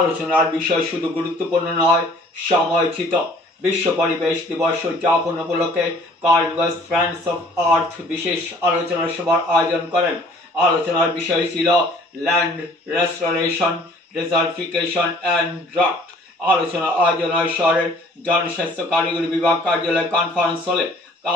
আলোচনার বিষয় শুধু গুরুত্বপূর্ণ নয়, সময়োচিত। বিশ্ব পরিবেশ দিবস উদযাপন উপলক্ষে কার্নিভাল ফ্রেন্ডস অফ আর্থ বিশেষ আলোচনা সভার আয়োজন করেন। আলোচনার বিষয় ছিল ল্যান্ড রেস্টোরেশন, ডেজার্টিফিকেশন অ্যান্ড ড্রাফট। আলোচনা আয়োজন হয় শহরের জনস্বাস্থ্য কারিগরি বিভাগ কার্যালয় কনফারেন্স হলে।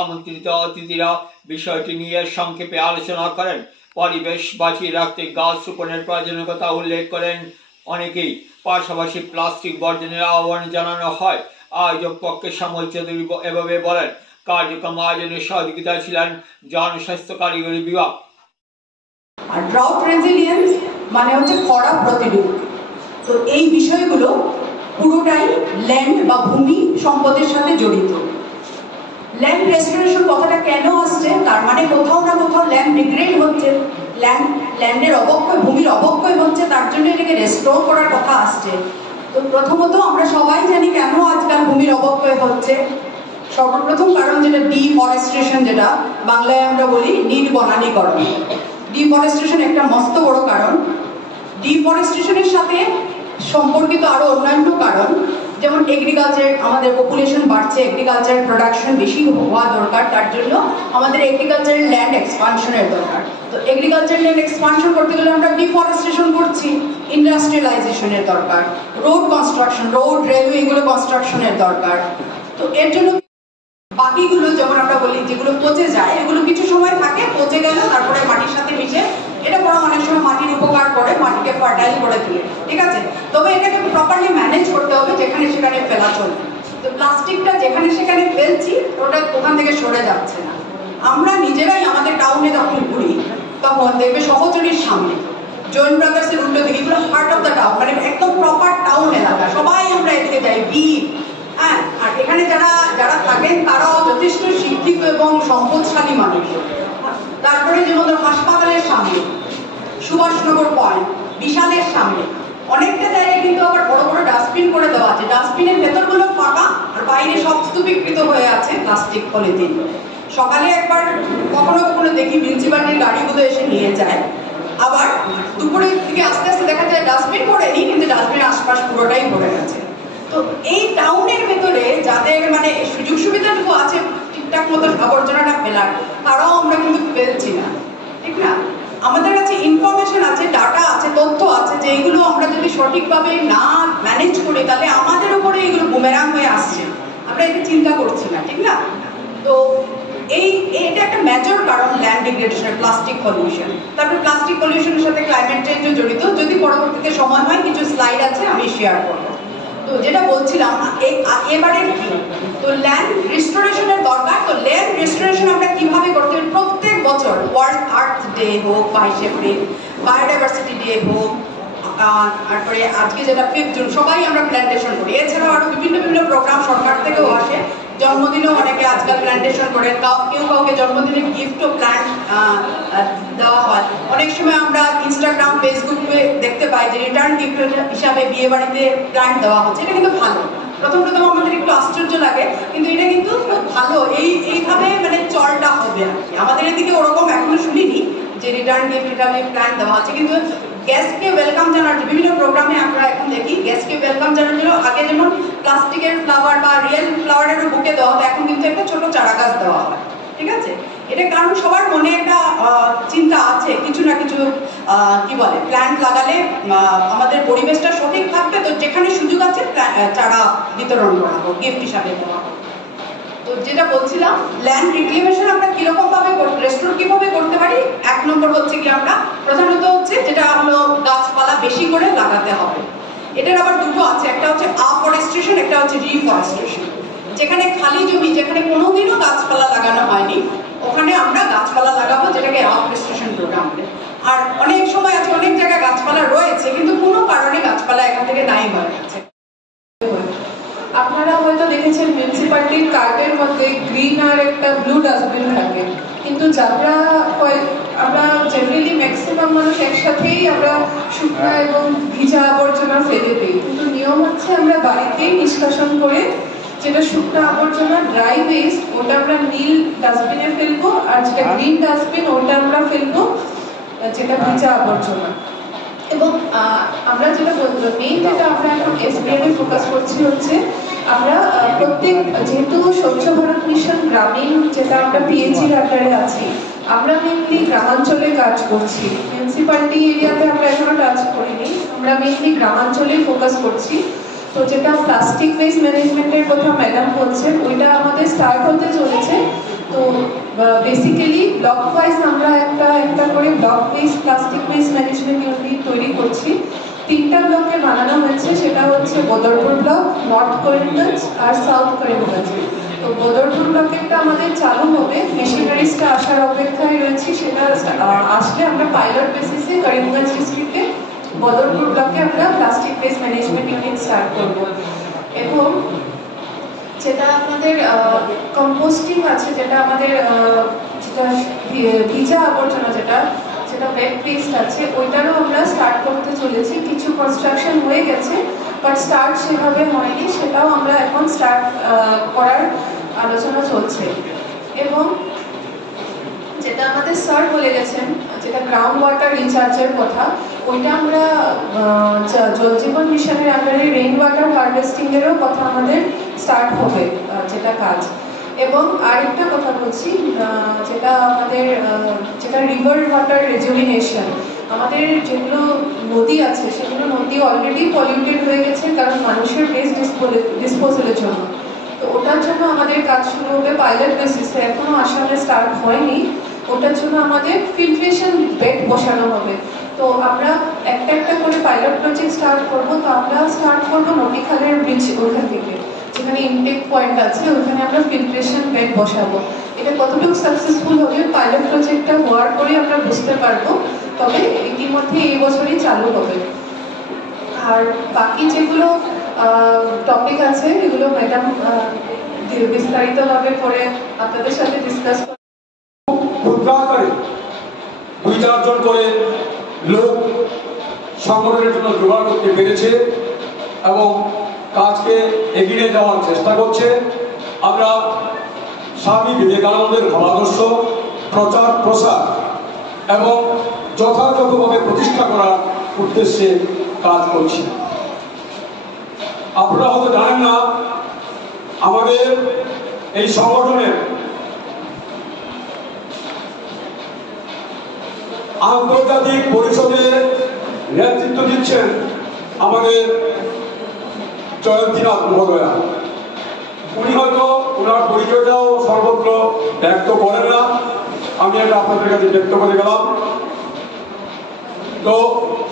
আমন্ত্রিত অতিথিরা বিষয়টি নিয়ে সংক্ষেপে আলোচনা করেন। পরিবেশ বাঁচিয়ে রাখতে গাছ রোপণের প্রয়োজনীয়তা উল্লেখ করেন অনেকেই। পাশাপাশি প্লাস্টিক বর্জনের আহ্বান জানানো হয়। আয়োজক পক্ষে শ্যামল চৌধুরী এভাবে বলেন, কার্যক্রম আয়োজনের সহযোগিতা ছিলেন জনস্বাস্থ্য কারিগরি বিভাগ। আর ড্রাউট রেজিলিয়েন্স মানে হচ্ছে খরা প্রতিরোধ। তো এই বিষয়গুলো পুরোটাই ল্যান্ড বা ভূমি সম্পদের সাথে জড়িত। ল্যান্ড রেস্টোরেশন কথাটা কেন আসছে? তার মানে কোথাও না কোথাও ল্যান্ড ডিগ্রেড হচ্ছে, ল্যান্ডের অবক্ষয়, ভূমির অবক্ষয় হচ্ছে, তার জন্য এটাকে রেস্টোর করার কথা আসছে। তো প্রথমত আমরা সবাই জানি কেন আজকাল ভূমির অবক্ষয় হচ্ছে। সর্বপ্রথম কারণ যেটা ডিফরেস্টেশন, যেটা বাংলায় আমরা বলি নির্বনানীকরণ। ডিফরেস্টেশন একটা মস্ত বড় কারণ। ডিফরেস্টেশনের সাথে সম্পর্কিত আরো অন্যান্য কারণ, যেমন এগ্রিকালচার, আমাদের পপুলেশন বাড়ছে, এগ্রিকালচার প্রোডাকশন বেশি হওয়া দরকার, তার জন্য আমাদের এগ্রিকালচারাল ল্যান্ড এক্সপানশনের দরকার। তো এগ্রিকালচার ল্যান্ড এক্সপানশন করতে গেলে আমরা ডিফরেস্টেশন করছি, ইন্ডাস্ট্রিয়ালাইজেশনের দরকার, রোড কনস্ট্রাকশন, রোড রেলওয়ে এগুলো কনস্ট্রাকশনের দরকার। তো এর জন্য বাকিগুলো যেমন আমরা বলি যেগুলো পচে যায়, এগুলো কিছু সময় থাকে, পচে গেল তারপরে মাটির সাথে মিশে, এটা বড় অনেক সময় মাটির উপকার করে, মাটিকে ফার্টাইল করে তুলে, ঠিক আছে। তবে এটাকে প্রপারলি ম্যানেজ করতে হবে, যেখানে সেখানে ফেলা চলবে। তো প্লাস্টিকটা যেখানে সেখানে ফেলছি, ওটা ওখান থেকে সরে যাচ্ছে না। আমরা নিজেরাই আমাদের টাউনে যখন ঘুরি তখন দেখবে সহচরীর সামনে, জয়েন্ট ব্রাদার্সের উল্টো দিকে, এগুলো হার্ট অফ দ্য টাউন, মানে একদম প্রপার টাউন এলাকা, সবাই আমরা এদিকে যাই, হ্যাঁ। আর এখানে যারা যারা থাকেন তারাও যথেষ্ট শিক্ষিত এবং সম্পদশালী মানুষ। তারপরে যেমন হাসপাতালের সামনে, সুভাষনগর পয়েন্ট, বিশালের সামনে অনেকটা জায়গায় কিন্তু আবার বড় বড় ডাস্টবিন করে দেওয়া আছে। ডাস্টবিনের ভেতরগুলো ফাঁকা আর বাইরে সব স্তূপীকৃত হয়ে আছে প্লাস্টিক পলিথিন। সকালে একবার কখনো কখনো দেখি মিউনিসিপালিটির গাড়িগুলো এসে নিয়ে যায়, আবার দুপুরের দিকে আস্তে আস্তে দেখা যায় ডাস্টবিন ভরেনি, কিন্তু ডাস্টবিনের আশপাশ পুরোটাই ভরে গেছে। তো এই টাউনের ভেতরে যাদের মানে সুযোগ সুবিধাটুকু আছে ঠিকঠাক মতো আবর্জনাটা ফেলার, তারাও আমরা কিন্তু ফেলছি না, ঠিক না। আমাদের কাছে ইনফরমেশন আছে, ডাটা আছে, তথ্য আছে, যে এইগুলো আমরা যদি সঠিকভাবে না ম্যানেজ করি তাহলে আমাদের উপরে এগুলো বুমেরাং হয়ে আসছে, আমরা এটা চিন্তা করছি না, ঠিক না। তো এটা একটা মেজর কারণ ল্যান্ড ডিগ্রেডেশনের, প্লাস্টিক পলিউশন। তারপরে প্লাস্টিক পলিউশনের সাথে ক্লাইমেট চেঞ্জও জড়িত। যদি পরবর্তীতে সময় হয় কিছু স্লাইড আছে আমি শেয়ার করবো। তো যেটা বলছিলাম এবারে কি, তো ল্যান্ড রিস্টোরেশনের দরকার। তো ল্যান্ড রিস্টোরেশন আমরা কিভাবে করতে পারি? প্রত্যেক বছর ওয়ার্ল্ড আর্থ ডে হোক, 22 এপ্রিল, বায়োডাইভার্সিটি ডে হোক, তারপরে আজকে যেটা 5 জুন, সবাই আমরা প্ল্যান্টেশন করি। এছাড়াও আরো বিভিন্ন বিভিন্ন প্রোগ্রাম সরকার থেকেও আসে। জন্মদিনেও অনেকে আজকাল প্ল্যান্টেশন করে, কেউ কাউকে জন্মদিনে গিফটও প্ল্যান্ট দেওয়া হয়। অনেক সময় আমরা ইনস্টাগ্রাম, ফেসবুকে দেখতে পাই যে রিটার্ন গিফট হিসাবে বিয়ে বাড়িতে প্ল্যান্ট দেওয়া হচ্ছে। এটা কিন্তু ভালো। প্রথম আমাদের একটু আশ্চর্য লাগে, কিন্তু এটা কিন্তু খুব ভালো। এইভাবে মানে চলটা হবে আর কি। আমাদের এদিকে ওরকম এখনো শুনিনি যে রিটার্ন গিফট হিসাবে প্ল্যান্ট দেওয়া হচ্ছে, কিন্তু গেস্টকে ওয়েলকাম জানার বিভিন্ন প্রোগ্রামে আমরা এখন দেখি গেস্টকে ওয়েলকাম জানার জন্য আগে যেমন প্লাস্টিকের ফ্লাওয়ার বা রিয়েল ফ্লাওয়ারেরও বুকে দেওয়া হতো, এখন কিন্তু একটা ছোট চারা গাছ দেওয়া হয়, ঠিক আছে। এটা কারণ সবার মনে একটা চিন্তা আছে, কিছু না কিছু কি বলে প্ল্যান্ট লাগালে আমাদের পরিবেশটা সঠিক থাকবে। তো যেখানে সুযোগ আছে চারা বিতরণ করা হোক, গিফট হিসাবে দেওয়া হোক। তো যেটা বলছিলাম, ল্যান্ড রিক্লেমেশন আমরা কিরকম ভাবে রেস্টোর কিভাবে করতে পারি? 1 নম্বর হচ্ছে কি, আমরা প্রধানত হচ্ছে যেটা হলো গাছপালা বেশি করে লাগাতে হবে। এটার আবার দুটো আছে, একটা হচ্ছে আফরেস্টেশন, একটা হচ্ছে রিফরেস্টেশন। যেখানে খালি জমি, যেখানে কোনোদিনও গাছপালা লাগানো হয়নি, ওখানে আমরা গাছপালা লাগাবো, যেটাকে আফরেস্টেশন প্রোগ্রাম বলে। আর অনেক সময় আছে অনেক জায়গায় গাছপালা রয়েছে কিন্তু কোনো কারণে গাছপালা এখান থেকে নাই হয়ে গেছে। আপনারা হয়তো দেখেছেন মিউনিসিপালিটির কার্ডের মধ্যে গ্রিন আর একটা ব্লু ডাস্টবিন থাকে, কিন্তু যারা আমরা জেনারেলি ম্যাক্সিমাম মানুষ একসাথেই আমরা শুকনো এবং ভিজা আবর্জনা ফেলে দিই। কিন্তু নিয়ম হচ্ছে আমরা বাড়িতেই নিষ্কাশন করে যেটা শুকনো আবর্জনা ড্রাই ওয়েস্ট ওটা আমরা নীল ডাস্টবিনে ফেলবো, আর যেটা গ্রিন ডাস্টবিন ওটা আমরা ফেলবো যেটা ভিজা আবর্জনা। এবং আমরা যেটা মেইন যেটা আমরা এখন SBL এ ফোকাস করছি হচ্ছে আমরা প্রত্যেক যেহেতু স্বচ্ছ ভারত মিশন গ্রামীণ যেটা আমরা PHEর আন্ডারে আছি, আমরা মেইনলি গ্রামাঞ্চলে কাজ করছি। মিউনিসিপ্যালিটি এরিয়াতে আমরা এখনো টাচ করিনি, আমরা মেইনলি গ্রামাঞ্চলেই ফোকাস করছি। তো যেটা প্লাস্টিক ওয়েস্ট ম্যানেজমেন্টের কথা ম্যাডাম বলছেন, ওইটা আমাদের স্টার্ট হতে চলেছে। তো বেসিক্যালি ব্লক ওয়াইজ আমরা একটা করে block West plastic waste management unit তৈরি করছি। 3টা ব্লকে বানানো হয়েছে, সেটা হচ্ছে বদরপুর ব্লক, নর্থ করিমগঞ্জ আর সাউথ করিমগঞ্জ। তো বদরপুর ব্লকেরটা আমাদের চালু হবে, মেশিনারিজটা আসার অপেক্ষায় রয়েছি। সেটা আসলে আমরা পাইলট বেসিসে করিমগঞ্জ ডিস্ট্রিক্টে বদরপুর ব্লকে আমরা plastic waste management unit start করব। এবং যেটা আমাদের কম্পোস্টিং আছে, যেটা আমাদের যেটা ভিজা আবর্জনা যেটা ওয়েট ওয়েস্ট আছে, ওইটারও আমরা স্টার্ট করতে চলেছি। কিছু কনস্ট্রাকশন হয়ে গেছে, বাট স্টার্ট সেভাবে হয়নি, সেটাও আমরা এখন স্টার্ট করার আলোচনা চলছে। এবং যেটা আমাদের স্যার বলে গেছেন, যেটা গ্রাউন্ড ওয়াটার রিচার্জের কথা, ওইটা আমরা জল জীবন মিশনের আন্ডারে রেইন ওয়াটার হারভেস্টিং এরও কথা আমাদের স্টার্ট হবে যেটা কাজ। এবং আরেকটা কথা বলছি, যেটা আমাদের যেটা রিভার ওয়াটার রেজুভিনেশন, আমাদের যেগুলো নদী আছে সেগুলো নদী অলরেডি পলিউটেড হয়ে গেছে, কারণ মানুষের ওয়েস্ট ডিসপোজালের জন্য। তো ওটার জন্য আমাদের কাজ শুরু হবে পাইলট বেসিসে, এখনো আসামে স্টার্ট হয়নি। ওটার জন্য আমাদের ফিল্ট্রেশন বেড বসানো হবে। তো আমরা একটা করে পাইলট প্রজেক্ট স্টার্ট করব। তো আমরা স্টার্ট করবো নদীখালের ব্রিজ ওখান থেকে, যেখানে ইনটেক পয়েন্ট আছে, ওখানে আমরা ফিল্ট্রেশন বেড বসাবো। এটা কতটুকু সাকসেসফুল হবে পাইলট প্রজেক্টটা হওয়ার পরে আমরা বুঝতে পারবো, তবে ইতিমধ্যে এই বছরই চালু হবে। আর বাকি যেগুলো টপিক আছে এগুলো ম্যাডাম বিস্তারিতভাবে পরে আপনাদের সাথে ডিসকাস করব। 2-4 জন করে লোক সংগঠনের জন্য জোগাড় করতে পেরেছে এবং কাজকে এগিয়ে যাওয়ার চেষ্টা করছে। আমরা স্বামী বিবেকানন্দের ভাবাদর্শ প্রচার প্রসার এবং যথাযথভাবে প্রতিষ্ঠা করার উদ্দেশ্যে কাজ করছি। আপনারা হয়তো জানেন না, আমাদের এই সংগঠনের আন্তর্জাতিক পরিষদে নেতৃত্ব দিচ্ছেন আমাদের জয়ন্তীনাথ মহোদয়া। উনি হয়তো ওনার পরিচয়টাও সর্বত্র ব্যক্ত করেন না, আমি এটা আপনাদের কাছে ব্যক্ত করে গেলাম। তো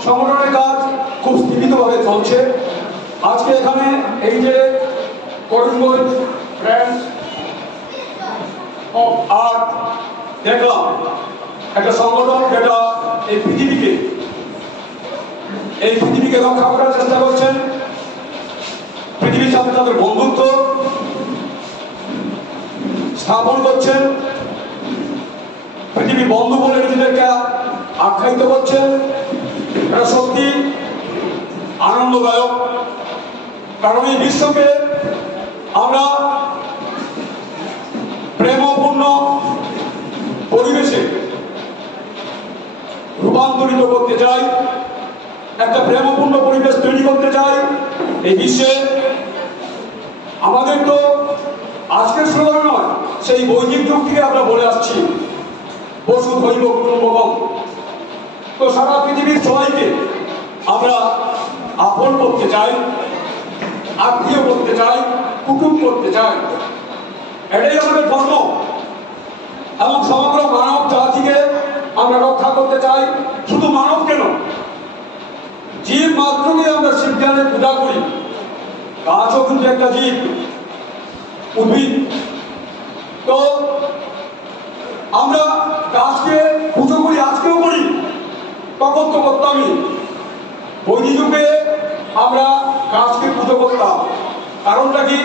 সংগঠনের কাজ খুব স্থিমিতভাবে চলছে। আজকে এখানে এই যে করিমগঞ্জ ফ্রেন্ডস অফ আর্থ দেখলাম, একটা সংগঠন যেটা এই পৃথিবীকে রক্ষা করার চেষ্টা করছেন, পৃথিবীর সাথে তাদের বন্ধুত্ব স্থাপন করছেন, পৃথিবী বন্ধু বলে নিজেদেরকে আখ্যায়িত করছেন। এটা সত্যি আনন্দদায়ক, কারণ এই বিশ্বকে আমরা প্রেমপূর্ণ পরিবেশে রূপান্তরিত করতে চাই, একটা প্রেমপূর্ণ পরিবেশ তৈরি করতে চাই এই বিশ্বে। আমাদের তো আজকের স্লোগান নয়, সেই বৈদিক যুগ থেকে আমরা বলে আসছি বসুধৈব কুটুম্বকম। তো সারা পৃথিবীর সবাইকে আমরা আপন করতে চাই, আত্মীয় করতে চাই, কুটুম করতে চাই, এটাই আমাদের ধর্ম। এবং সমগ্র মানব জাতিকে আমরা রক্ষা করতে চাই। শুধু মানব কেন, জীব মাত্রকে আমরা শিবজ্ঞানে পূজা করি। গাছও কিন্তু একটা জীব, উদ্ভিদ। তো আমরা গাছকে পুজো করি, আজকেও করি, তখন তো করতামই। বৈদিক যুগে আমরা গাছকে পুজো করতাম। কারণটা কি?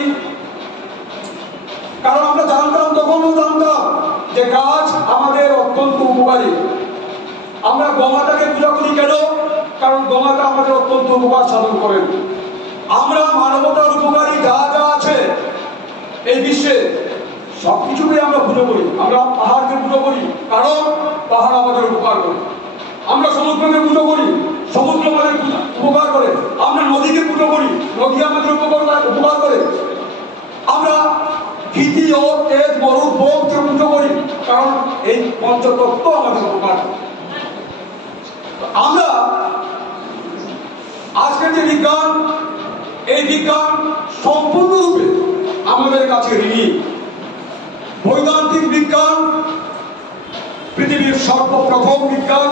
কারণ আমরা জানতাম, তখনও জানতাম যে গাছ আমাদের অত্যন্ত উপকারী। আমরা গমাতাকে পূজা করি কেন? কারণ গমাতা আমাদের অত্যন্ত উপকার সাধন করেন। আমরা মানবতার উপকারী যা যা আছে এই বিশ্বে সবকিছুকে আমরা পুজো করি। আমরা পাহাড়কে পুজো করি, কারণ পাহাড় আমাদের উপকার করে। আমরা সমুদ্রকে পুজো করি, সমুদ্র আমাদের উপকার করে, আমরা নদীকে পুজো করি, নদী আমাদের উপকার করে, আমরা ক্ষিতি ও তেজ মরুদ বোমকে পুজো করি, কারণ এই পঞ্চতত্ত্ব আমাদের উপকার করে। আমরা আজকের যে বিজ্ঞান, এই বিজ্ঞান সম্পূর্ণরূপে আমাদের কাছে ঋণী। বৈদান্তিক বিজ্ঞান পৃথিবীর সর্বপ্রথম বিজ্ঞান,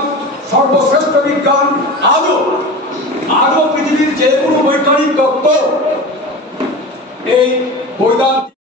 সর্বশ্রেষ্ঠ বিজ্ঞান। আজও পৃথিবীর যে কোনো বৈজ্ঞানিক তত্ত্ব এই বৈদান্তিক